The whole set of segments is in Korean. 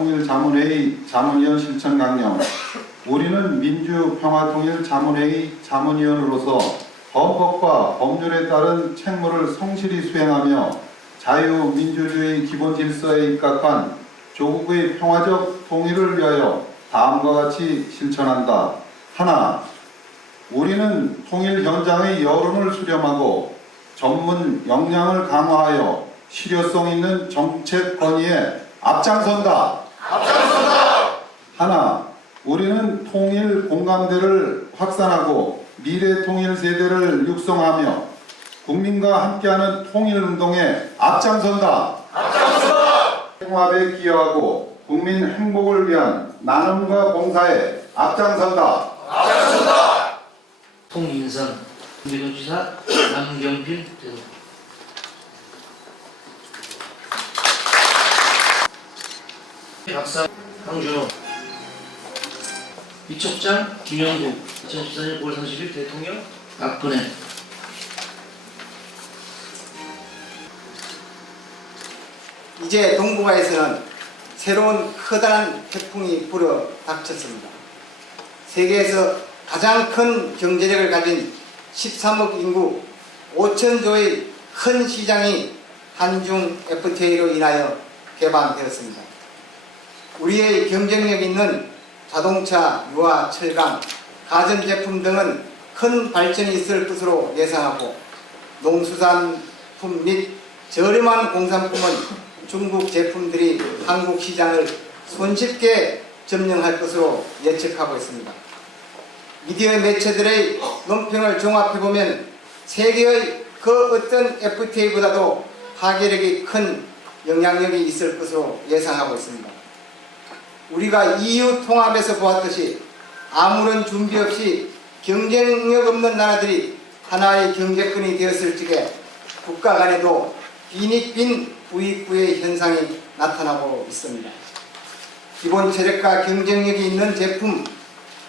평화통일 자문회의 자문위원 실천 강령 우리는 민주평화통일 자문회의 자문위원으로서 헌법과 법률에 따른 책무를 성실히 수행하며 자유민주주의 기본 질서에 입각한 조국의 평화적 통일을 위하여 다음과 같이 실천한다. 하나, 우리는 통일 현장의 여론을 수렴하고 전문 역량을 강화하여 실효성 있는 정책 건의에 앞장선다. 하나, 우리는 통일 공감대를 확산하고 미래 통일 세대를 육성하며 국민과 함께하는 통일 운동에 앞장선다. 통합에 기여하고 국민 행복을 위한 나눔과 봉사에 앞장선다. 통인선 민주지사 남경필 대표 박사 황준호 이촉장 김영국 2014년 5월 30일 대통령 박근혜 이제 동북아에서는 새로운 커다란 태풍이 불어 닥쳤습니다. 세계에서 가장 큰 경제력을 가진 13억 인구 5천조의 큰 시장이 한중 FTA로 인하여 개방되었습니다. 우리의 경쟁력 있는 자동차, 유아, 철강, 가전제품 등은 큰 발전이 있을 것으로 예상하고 농수산품 및 저렴한 공산품은 중국 제품들이 한국 시장을 손쉽게 점령할 것으로 예측하고 있습니다. 미디어 매체들의 논평을 종합해보면 세계의 그 어떤 FTA보다도 파괴력이 큰 영향력이 있을 것으로 예상하고 있습니다. 우리가 EU 통합에서 보았듯이 아무런 준비 없이 경쟁력 없는 나라들이 하나의 경제권이 되었을 적에 국가 간에도 빈익빈 부익부의 현상이 나타나고 있습니다. 기본 체력과 경쟁력이 있는 제품,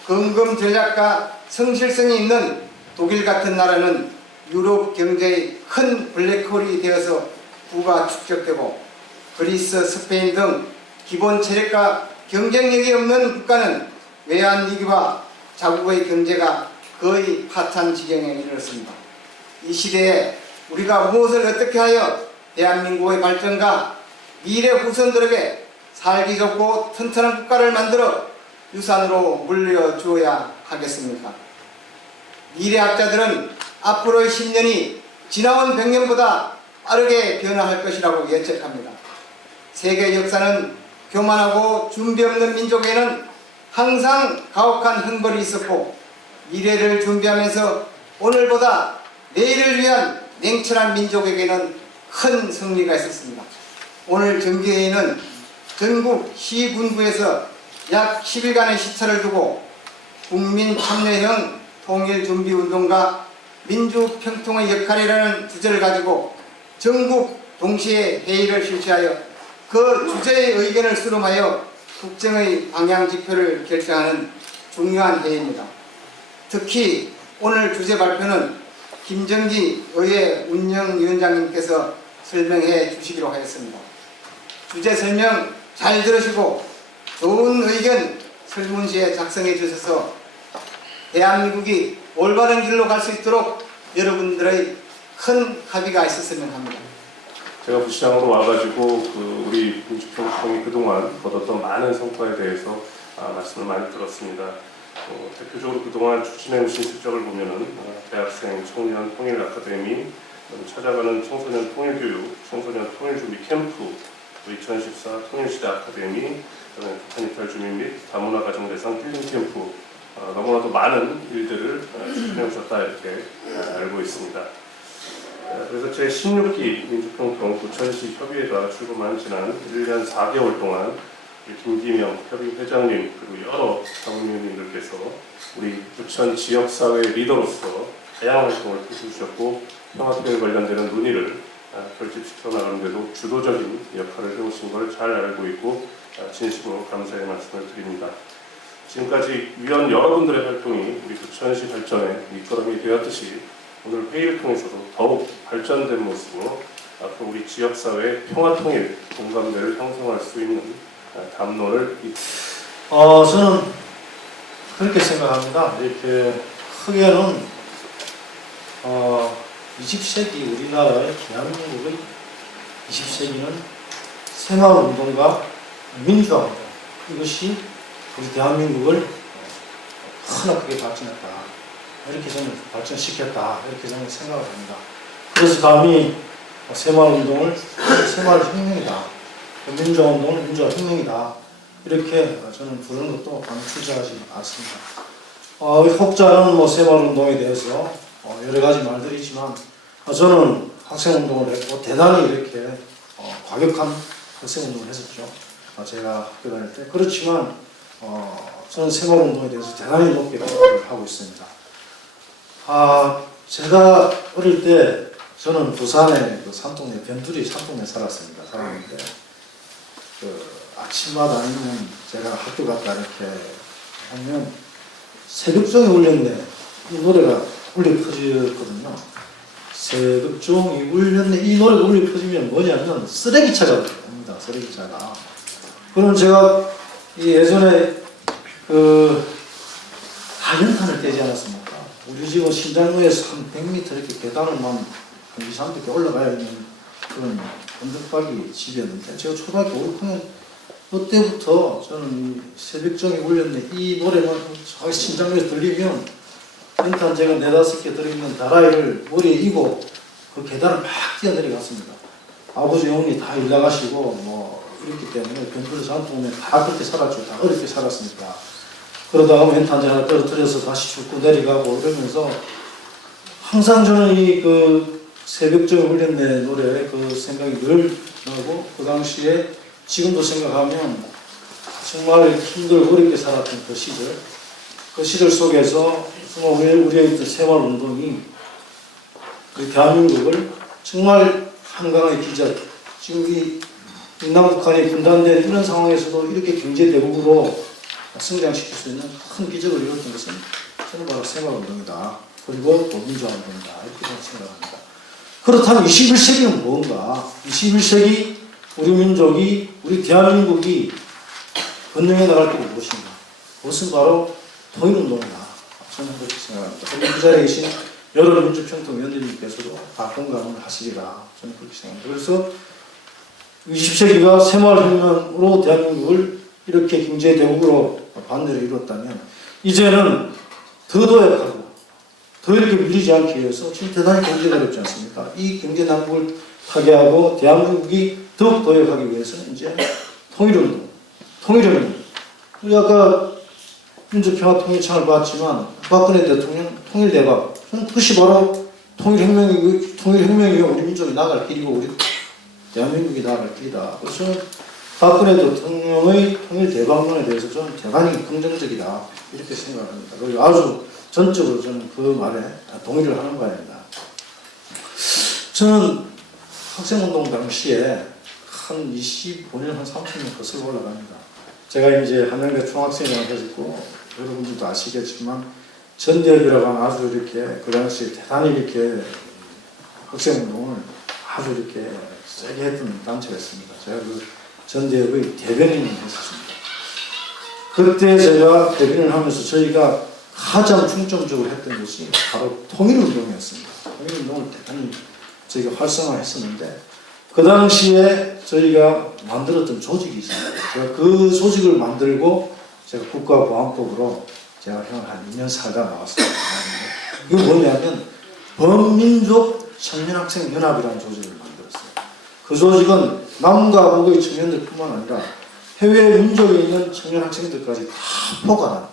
근검 전략과 성실성이 있는 독일 같은 나라는 유럽 경제의 큰 블랙홀이 되어서 부가 축적되고 그리스, 스페인 등 기본 체력과 경쟁력이 없는 국가는 외환 위기와 자국의 경제가 거의 파탄 지경에 이르렀습니다. 이 시대에 우리가 무엇을 어떻게 하여 대한민국의 발전과 미래 후손들에게 살기 좋고 튼튼한 국가를 만들어 유산으로 물려주어야 하겠습니까? 미래학자들은 앞으로의 10년이 지나온 100년보다 빠르게 변화할 것이라고 예측합니다. 세계 역사는 교만하고 준비 없는 민족에는 항상 가혹한 흥벌이 있었고 미래를 준비하면서 오늘보다 내일을 위한 냉철한 민족에게는 큰 승리가 있었습니다. 오늘 정기회의는 전국 시군구에서 약 10일간의 시차를 두고 국민 참여형 통일준비운동과 민주평통의 역할이라는 주제를 가지고 전국 동시에 회의를 실시하여 그 주제의 의견을 수렴하여 국정의 방향지표를 결정하는 중요한 회의입니다. 특히 오늘 주제 발표는 김정기 의회 운영위원장님께서 설명해 주시기로 하였습니다. 주제 설명 잘 들으시고 좋은 의견 설문지에 작성해 주셔서 대한민국이 올바른 길로 갈 수 있도록 여러분들의 큰 합의가 있었으면 합니다. 제가 부시장으로 와가지고 그 우리 민주평통이 그동안 거뒀던 많은 성과에 대해서 아, 말씀을 많이 들었습니다. 어, 대표적으로 그동안 추진해 오신 실적을 보면은 어, 대학생 청년 통일 아카데미, 찾아가는 청소년 통일교육, 청소년 통일준비 캠프, 2014 통일시대 아카데미, 그다음에 북한 이탈 주민 및 다문화 가정 대상 힐링 캠프, 어, 너무나도 많은 일들을 어, 추진해 오셨다 이렇게 어, 알고 있습니다. 어, 그래서 제 16기 민주평통 부천시 협의회가 출범한 지난 1년 4개월 동안 김기명 협의 회장님 그리고 여러 사무위원님들께서 우리 부천 지역사회 리더로서 다양한 활동을 펼쳐주셨고 평화통일 관련되는 논의를 아, 결집시켜 나가는데도 주도적인 역할을 해오신 걸 잘 알고 있고 아, 진심으로 감사의 말씀을 드립니다. 지금까지 위원 여러분들의 활동이 우리 부천시 발전에 밑거름이 되었듯이 오늘 회의를 통해서도 더욱 발전된 모습으로 앞으로 우리 지역사회의 평화통일 공감대를 형성할 수 있는 아, 담론을 이- 어, 저는 그렇게 생각합니다. 이렇게 크게는 어, 20세기 우리나라의 대한민국의 20세기는 생활운동과 민주화운동 이것이 우리 대한민국을 크나크게 발전했다. 이렇게 저는 발전시켰다. 이렇게 저는 생각을 합니다. 그래서 감히 새마을운동을 새마을혁명이다. 민주화운동은 민주화혁명이다. 이렇게 저는 부르는 것도 감히 추자하지 않습니다. 어, 혹자는 뭐 새마을운동에 대해서 어, 여러 가지 말들이 있지만 어, 저는 학생운동을 했고 대단히 이렇게 어, 과격한 학생운동을 했었죠. 어, 제가 학교 다닐 때. 그렇지만 어, 저는 새마을운동에 대해서 대단히 높게 평가를 하고 있습니다. 아, 제가 어릴 때 저는 부산의 그 산동네 변두리 산동네 살았습니다. 살았는데 그 아침마다 아니면 제가 학교 갔다 이렇게 하면 새벽종이 울렸네 이 노래가 울려 퍼졌거든요. 새벽종이 울렸네 이 노래가 울려 퍼지면 뭐냐면 쓰레기차가 옵니다. 쓰레기차가. 그럼 제가 이 예전에 그 하연탄을 떼지 않았습니까? 우리 집은 신장로에서 한 100m 이렇게 계단을 만 2, 300개 올라가야 있는 그런 언덕박이 집이었는데 제가 초등학교 5, 6학년 그때부터 저는 이 새벽종이 울렸네 이 노래는 저 신장로에서 들리면 일단 제가 네다섯 개 들어있는 다라이를 머리에 이고 그 계단을 막 뛰어내려갔습니다. 아버지 어머니 다일 나가시고 뭐 이랬기 때문에 변두리 산동네 다 그렇게 살았죠. 다 어렵게 살았으니까. 그러다가 멘탄지 하나 떨어뜨려서 다시 죽고 내려가고 이러면서 항상 저는 이 그 새벽종이 울렸네 노래 그 생각이 늘 나고 그 당시에 지금도 생각하면 정말 힘들고 어렵게 살았던 그 시절. 그 시절 속에서 정말 우리, 우리의 있던 생활 운동이 그 대한민국을 정말 한강의 기적 지금 이 남북한이 분단된 이런 상황에서도 이렇게 경제 대국으로 성장시킬 수 있는 큰 기적을 이뤘던 것은 저는 바로 생활운동이다. 그리고 또 민주화운동이다. 이렇게 생각합니다. 그렇다면 21세기는 뭔가? 21세기 우리 민족이, 우리 대한민국이 건너해 나갈 길이 무엇인가? 그것은 바로 통일운동이다. 저는 그렇게 생각합니다. 그리고 그 자리에 계신 여러 민주평통위원님께서도 다 공감을 하시리라. 저는 그렇게 생각합니다. 그래서 20세기가 새마을혁명으로 대한민국을 이렇게 경제 대국으로 반대를 이뤘다면 이제는 더 도약하고 더 이렇게 밀리지 않기 위해서 지금 대단히 경제가 어렵지 않습니까? 이 경제 난국을 타개하고 대한민국이 더욱 도약하기 위해서는 이제 통일운동, 통일운동. 우리 아까 민주평화 통일창을 봤지만 박근혜 대통령 통일대박. 그것이 바로 통일혁명이고 통일혁명이고 우리 민족이 나갈 길이고 우리 대한민국이 나갈 길이다. 그래서 박근혜 대통령의 통일 대박론에 대해서 저는 대단히 긍정적이다 이렇게 생각합니다. 그리고 아주 전적으로 저는 그 말에 동의를 하는 바입니다. 저는 학생운동 당시에 한 25년, 한 30년 거슬러 올라갑니다. 제가 이제 한양대 총학생회를 가지고 여러분들도 아시겠지만 전대협이라고 하는 아주 이렇게 그 당시에 대단히 이렇게 학생운동을 아주 이렇게 세게 했던 단체였습니다. 제가 그 전대협의 대변인을 했었습니다. 그때 제가 대변인을 하면서 저희가 가장 중점적으로 했던 것이 바로 통일운동이었습니다. 통일운동을 대단히 저희가 활성화했었는데 그 당시에 저희가 만들었던 조직이 있습니다. 제가 그 조직을 만들고 제가 국가보안법으로 제가 형을 한 2년 살다 나왔습니다. 이게 뭐냐면 범민족 청년학생연합이라는 조직을. 그 조직은 남과 북의 청년들뿐만 아니라 해외 민족에 있는 청년 학생들까지 다 포괄한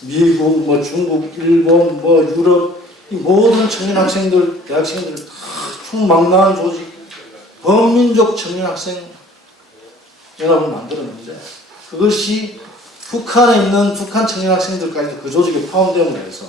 미국, 뭐 중국, 일본, 뭐 유럽 이 모든 청년 학생들, 대학생들 다 충망라한 조직 범민족 청년 학생 연합을 만들었는데 그것이 북한에 있는 북한 청년 학생들까지도 그 조직에 포함됨으로 해서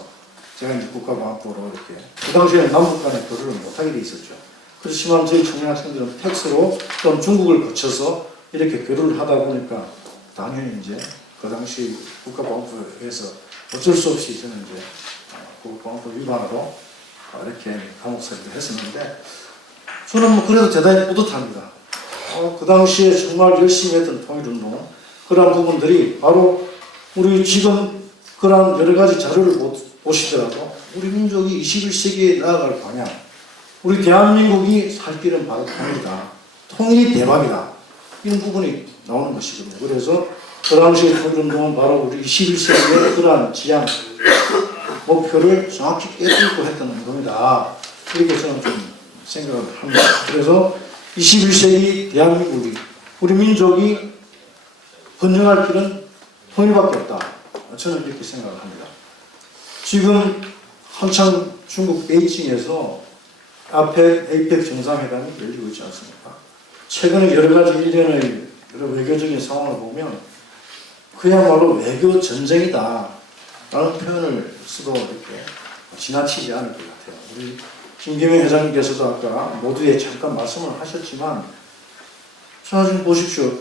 제가 이제 국가보안법으로 이렇게 그 당시에는 남북 간에 교류를 못하게 돼 있었죠. 그렇지만 저희 청년 학생들은 팩스로 또는 중국을 거쳐서 이렇게 교류를 하다 보니까 당연히 이제 그 당시 국가보안법에서 어쩔 수 없이 저는 이제 국가보안법 위반으로 이렇게 감옥 살이를 했었는데 저는 뭐 그래도 대단히 뿌듯합니다. 어, 그 당시에 정말 열심히 했던 통일운동 그러한 부분들이 바로 우리 지금 그러한 여러 가지 자료를 보- 보시더라도 우리 민족이 21세기에 나아갈 방향, 우리 대한민국이 살 길은 바로 통일이다. 통일이 대박이다. 이런 부분이 나오는 것이거든요. 그래서 그 당시의 통일운동은 바로 우리 21세기의 그러한 지향, 목표를 정확히 깨뚫고 했던 운동이다. 이렇게 저는 좀 생각을 합니다. 그래서 21세기 대한민국이 우리 민족이 번영할 길은 통일밖에 없다. 저는 이렇게 생각을 합니다. 지금 한창 중국 베이징에서 앞에 에이펙 정상회담이 열리고 있지 않습니까? 최근에 여러 가지 일련의 여러 외교적인 상황을 보면 그야말로 외교 전쟁이다 라는 표현을 써도 이렇게 지나치지 않을 것 같아요. 우리 김경현 회장님께서도 아까 모두에 잠깐 말씀을 하셨지만 자 지금 보십시오.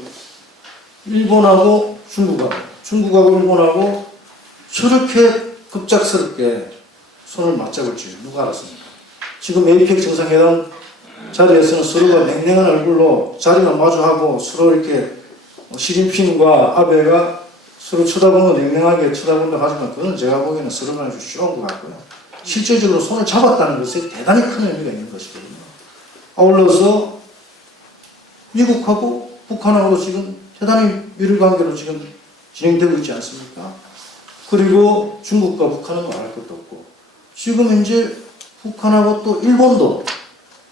일본하고 중국하고 중국하고 일본하고 저렇게 급작스럽게 손을 맞잡을지 누가 알았습니까? 지금 에이펙 정상회담 자리에서는 서로가 냉랭한 얼굴로 자리만 마주하고 서로 이렇게 시진핑과 아베가 서로 쳐다보면 냉랭하게 쳐다본다 하지만 그건 제가 보기에는 서로 간에 좀 쉬운 것 같고요. 실제적으로 손을 잡았다는 것에 대단히 큰 의미가 있는 것이거든요. 아울러서 미국하고 북한하고도 지금 대단히 미를 관계로 지금 진행되고 있지 않습니까? 그리고 중국과 북한은 말할 것도 없고 지금 이제 북한하고 또 일본도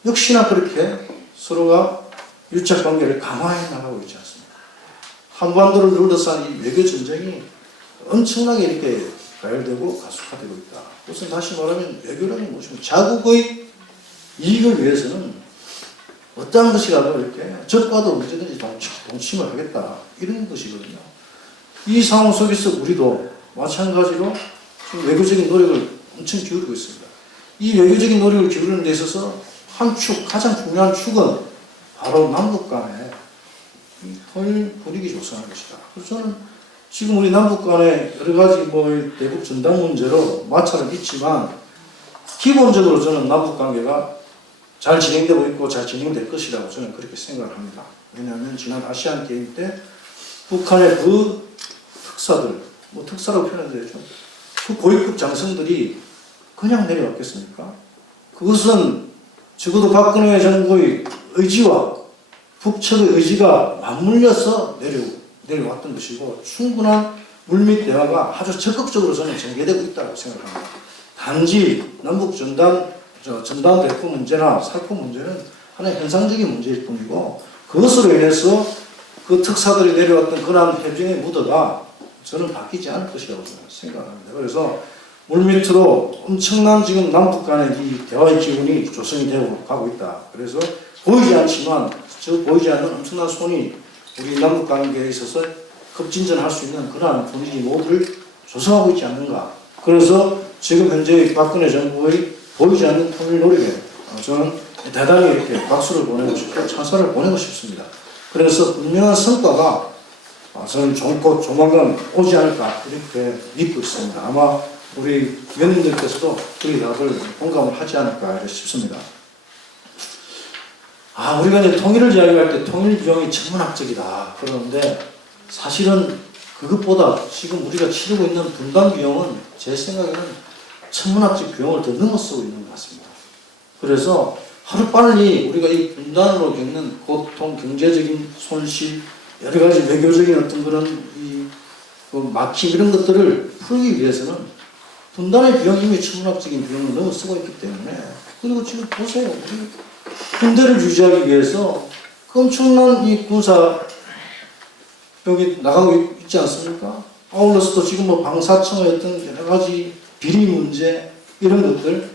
역시나 그렇게 서로가 유착 관계를 강화해 나가고 있지 않습니까? 한반도를 둘러싼 이 외교 전쟁이 엄청나게 이렇게 가열되고 가속화되고 있다. 우선 다시 말하면 외교라는 무엇이면 자국의 이익을 위해서는 어떠한 것이라도 이렇게 적과도 언제든지 동침, 동침을 하겠다. 이런 것이거든요. 이 상황 속에서 우리도 마찬가지로 외교적인 노력을 엄청 기울이고 있습니다. 이 외교적인 노력을 기울이는 데 있어서 한 축, 가장 중요한 축은 바로 남북 간의 이 통일 분위기 조성하는 것이다. 그래서 저는 지금 우리 남북 간에 여러 가지 뭐 대북 전당 문제로 마찰은 있지만 기본적으로 저는 남북 관계가 잘 진행되고 있고 잘 진행될 것이라고 저는 그렇게 생각을 합니다. 왜냐하면 지난 아시안 게임 때 북한의 그 특사들, 뭐 특사라고 표현해야죠. 그 고위급 장성들이 그냥 내려왔겠습니까? 그것은 적어도 박근혜 정부의 의지와 북측의 의지가 맞물려서 내려, 내려왔던 것이고 충분한 물밑 대화가 아주 적극적으로 저는 전개되고 있다고 생각합니다. 단지 남북 전단 저 전단 대포 문제나 살포 문제는 하나의 현상적인 문제일 뿐이고 그것으로 인해서 그 특사들이 내려왔던 그러한 해병의 무드가 저는 바뀌지 않을 것이라고 생각합니다. 그래서 물밑으로 엄청난 지금 남북 간의 이 대화의 기운이 조성이 되고 가고 있다. 그래서 보이지 않지만 저 보이지 않는 엄청난 손이 우리 남북 관계에 있어서 급진전할 수 있는 그러한 분위기 모두를 조성하고 있지 않는가. 그래서 지금 현재 박근혜 정부의 보이지 않는 통일 노력에 어, 저는 대단히 이렇게 박수를 보내고 싶고 찬사를 보내고 싶습니다. 그래서 분명한 성과가 어, 저는 좀곧 조만간 오지 않을까 이렇게 믿고 있습니다. 아마 우리 위원님들께서도 그 답을 공감을 하지 않을까 싶습니다. 아, 우리가 이제 통일을 이야기할 때 통일 비용이 천문학적이다. 그러는데 사실은 그것보다 지금 우리가 치르고 있는 분단 비용은 제 생각에는 천문학적 비용을 더 넘어서고 있는 것 같습니다. 그래서 하루빨리 우리가 이 분단으로 겪는 고통, 경제적인 손실, 여러 가지 외교적인 어떤 그런 이, 그 막힘 이런 것들을 풀기 위해서는 분단의 비용이 이미 천문학적인 비용을 넘어서고 있기 때문에 그리고 지금 보세요. 군대를 유지하기 위해서 그 엄청난 이 군사 여기 나가고 있지 않습니까? 아울러서도 지금 뭐 방사청의 어떤 여러 가지 비리 문제 이런 것들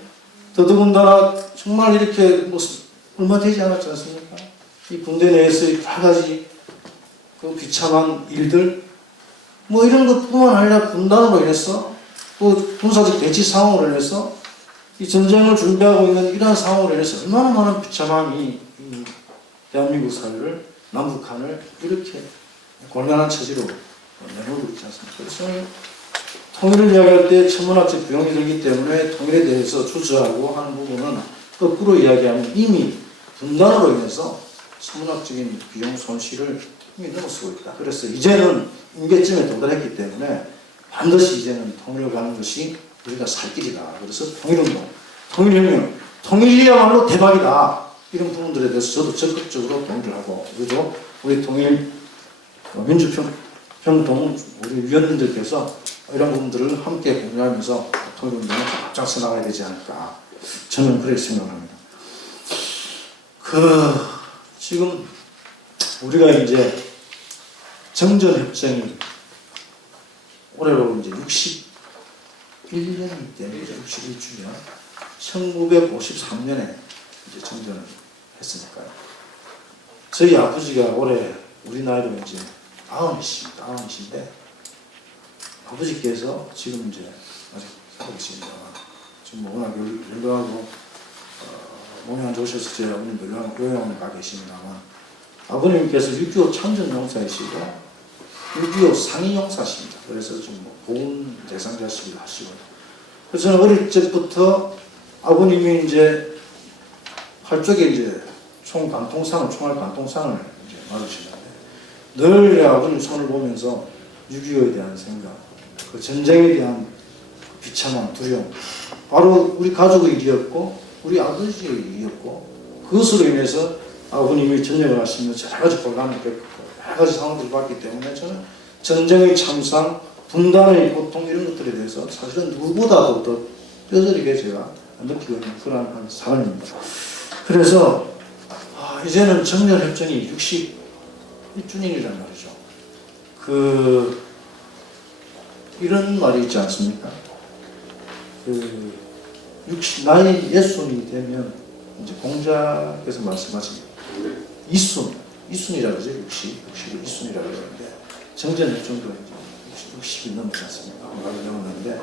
더더군다나 정말 이렇게 뭐 얼마 되지 않았지 않습니까? 이 군대 내에서의 여러 가지 그 비참한 일들 뭐 이런 것뿐만 아니라 분단으로 인해서 또 군사적 대치 상황으로 인해서 이 전쟁을 준비하고 있는 이러한 상황으로 인해서 얼마나 많은 비참함이 이 대한민국 사회를 남북한을 이렇게 곤란한 처지로 내놓고 있지 않습니까? 그래서 통일을 이야기할 때 천문학적 비용이 들기 때문에 통일에 대해서 주저하고 하는 부분은 거꾸로 이야기하면 이미 분단으로 인해서 천문학적인 비용 손실을 이미 넘어서고 있다. 그래서 이제는 임계점에 도달했기 때문에 반드시 이제는 통일을 가는 것이 우리가 살 길이다. 그래서 통일운동, 통일혁명, 통일이야말로 대박이다. 이런 부분들에 대해서 저도 적극적으로 동의를 하고 그리고 우리 통일 어, 민주평통 우리 위원님들께서 이런 부분들을 함께 공유하면서 통일운동을 앞장서 나가야 되지 않을까 저는 그렇게 생각합니다. 그 지금 우리가 이제 정전협정이 올해로 이제 61년이 되는 61주년 1953년에 이제 정전을 했으니까요. 저희 아버지가 올해 우리 나이로 이제 아흔이십니다. 아흔이신데 아버지께서 지금 이제 아직 살고 계십니다만 지금 뭐 워낙 연- 연로하고 어, 몸이 안 좋으셔서 제 어머님도 요양, 요양원에 가 계십니다만 아버님께서 6.25 참전용사이시고 6.25 상인용사십니다. 그래서 좀뭐 보훈 대상자시기도 하시고 그래서 저는 어릴 적부터 아버님이 이제 팔쪽에 이제 총 관통상을 총알 관통상을 이제 맞으시는데 늘 아버님 손을 보면서 6.25에 대한 생각, 그 전쟁에 대한 비참함, 두려움, 바로 우리 가족의 일이었고 우리 아버지의 일이었고 그것으로 인해서 아버님이 전역을 하시면서 여러 가지 곤란을 겪고 가지 상황들을 봤기 때문에 저는 전쟁의 참상, 분단의 고통 이런 것들에 대해서 사실은 누구보다도 더 뼈저리게 제가 느끼고 있는 그러한 한 사람입니다. 그래서 아, 이제는 정렬협정이 61주년이란 말이죠. 그 이런 말이 있지 않습니까? 그 60, 나이 예순이 되면 이제 공자께서 말씀하신 이순, 이순이라고 그러죠. 60, 60을 이순이라고 그러는데 정전협정도 이제 60, 이 넘지 않습니까? 얼마 넘었는데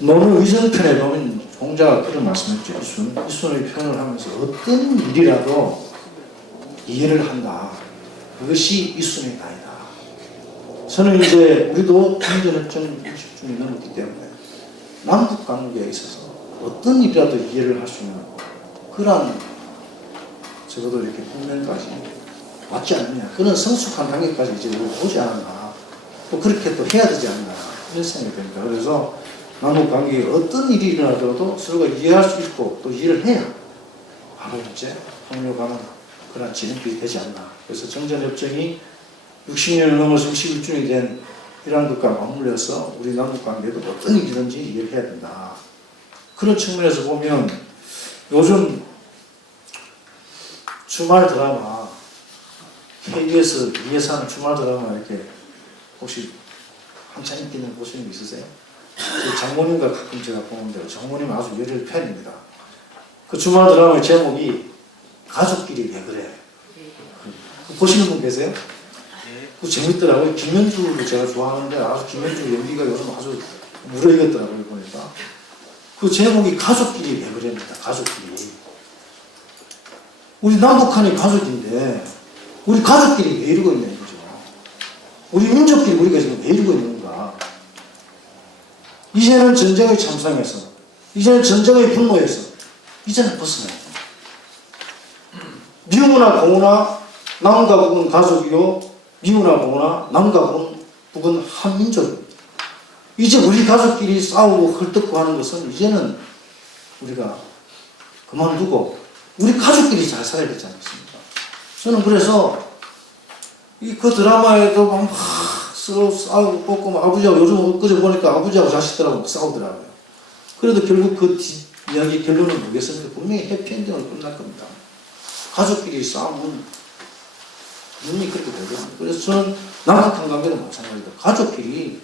너무 의정편에 보면 공자가 그런 말씀했죠. 이순, 이순의 표현을 하면서 어떤 일이라도 이해를 한다. 그것이 이순의 나이다. 저는 이제 우리도 정전협정 60주년이 넘었기 때문에 남북 관계에 있어서 어떤 일이라도 이해를 할 수 있는 그러한 적어도 이렇게 국면까지 왔지 않느냐 그런 성숙한 단계까지 이제 오지 않았나 또 그렇게 또 해야 되지 않나 이런 생각이 듭니다. 그래서 남북 관계에 어떤 일이 일어나더라도 서로가 이해할 수 있고 또 이해를 해야 바로 이제 통일가는 그런 진행길이 되지 않나 그래서 정전협정이 60년을 넘어서 61주년이 된 이러한 것과 맞물려서 우리 남북 관계도 어떤 일이든지 이해를 해야 된다. 그런 측면에서 보면 요즘 주말 드라마 KBS 위에서 주말 드라마 이렇게 혹시 한참 인기는 보시는 거 있으세요? 저 장모님과 가끔 제가 보는데 장모님 아주 열혈 팬입니다. 그 주말 드라마의 제목이 가족끼리 왜 그래? 그 보시는 분 계세요? 그 재밌더라고요. 김현주를 제가 좋아하는데 아주 김현주 연기가 요즘 아주 무르익었더라고요 보니까. 그 제목이 가족끼리 왜 그럽니다. 가족끼리. 우리 남북한이 가족인데 우리 가족끼리 왜 이러고 있냐 이거죠. 우리 민족끼리 우리가 지금 왜 이러고 있는 건가. 이제는 전쟁의 참상에서 이제는 전쟁의 분노에서 이제는 벗어나야 돼. 미우나 고우나 남과 북은 가족이요 미우나 고우나 남과 북은, 북은 한 민족입니다. 이제 우리 가족끼리 싸우고 헐뜯고 하는 것은 이제는 우리가 그만두고 우리 가족끼리 잘 살아야 되지 않겠습니까? 저는 그래서 이 그 드라마에도 막, 막 서로 싸우고 꽂고 막 아버지하고 요즘 그제 보니까 아버지하고 자식들하고 막 싸우더라고요. 그래도 결국 그뒷 이야기 결론은 뭐겠습니까? 분명히 해피엔딩으로 끝날 겁니다. 가족끼리 싸우면 눈이 그렇게 되거든요. 그래서 저는 남북한 관계도 마찬가지다. 가족끼리